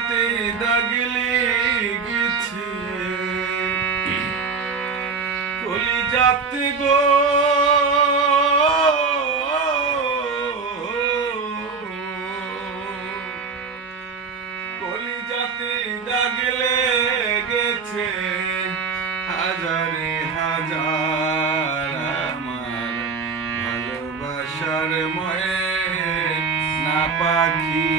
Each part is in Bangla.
যাতে দাগলে গেছে কলি যাতে গো কলি যাতে দাগলে গেছে হাজারে হাজার আমার ভালোবাসার ময়ে না পাখি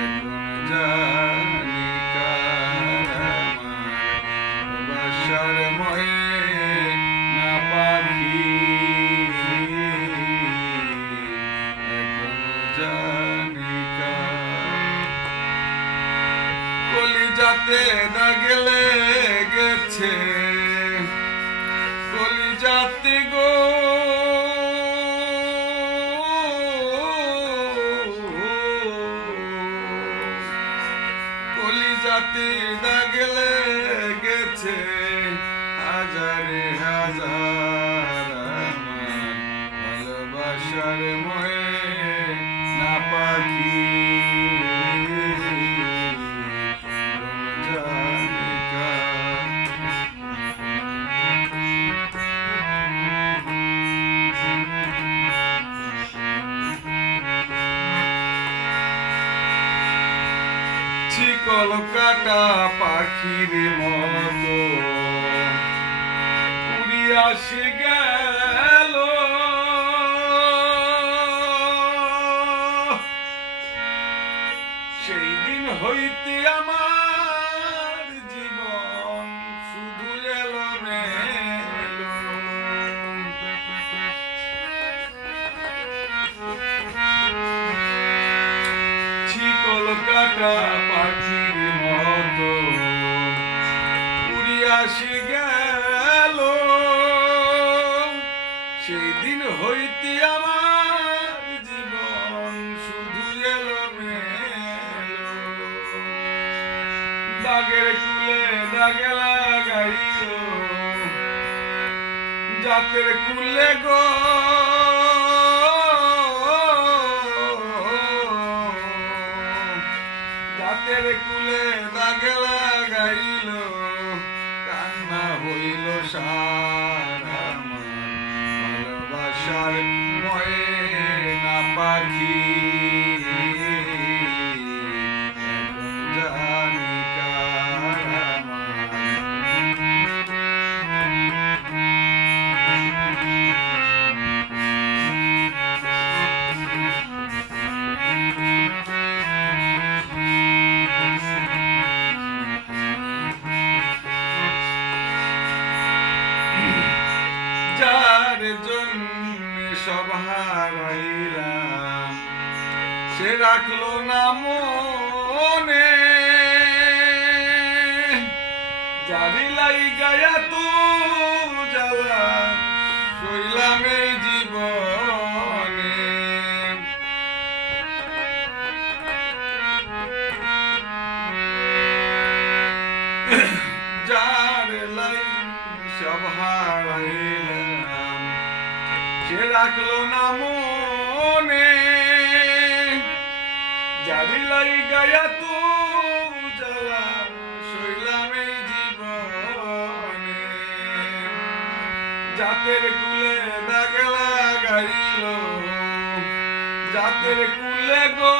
এখন জানি কার আমার ভালোবাসার ময়ে না পাখি এখন জানি কার কলিজাতে দাগলে গেছে কলিজাতে গো কলিজাতে দাগলে গেছে হাজারে হাজার আমার ভালোবাসার ময়ে না পাখি কলকাতা পাখির মতো উড়িয়া সে গেল সেই দিন হইতে আমার জীবন শুধু এলোমেলো কলকাতা পাখির মতো উড়িয়া সে গেল সেই দিন হইতে আমার জীবন শুধু এলোমেলো দাগের কুলে দাগে লাগাইল জাতের কুলে গো জাতের কুলে দাগে লাগাইল কান্না হইল সারা ভালোবাসার ময়ে না পাখি এখন জানি কার যার জন্য সব হারাইলাম সে রাখলো না মনে যারি লাইগায়া তো জ্বালা শৈলাম এই জীবনে যার লাই সব হারাইলাম সে রাখলো না মনে যারি লাইগায়া তো জ্বালা শৈলাম এই জীবনে জাতের কুলে দাগে লাগাইল জাতের কুলে গো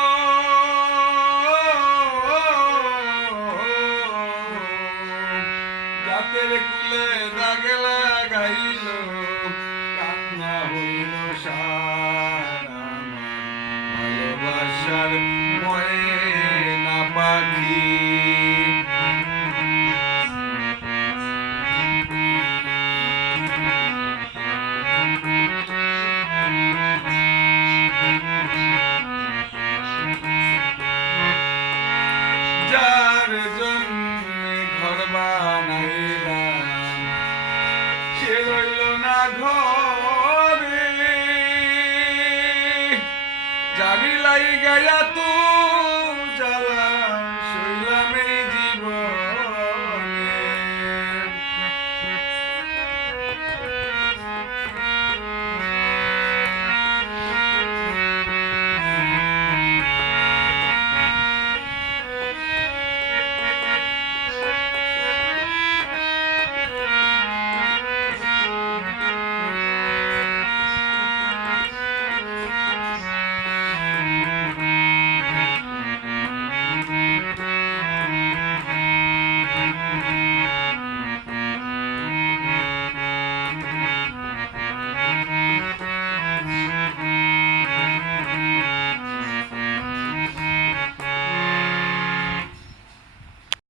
জাতের কুলে দাগে লাগাইল কান্না হইল সারা ভালোবাসার ময়ে না পাখি যার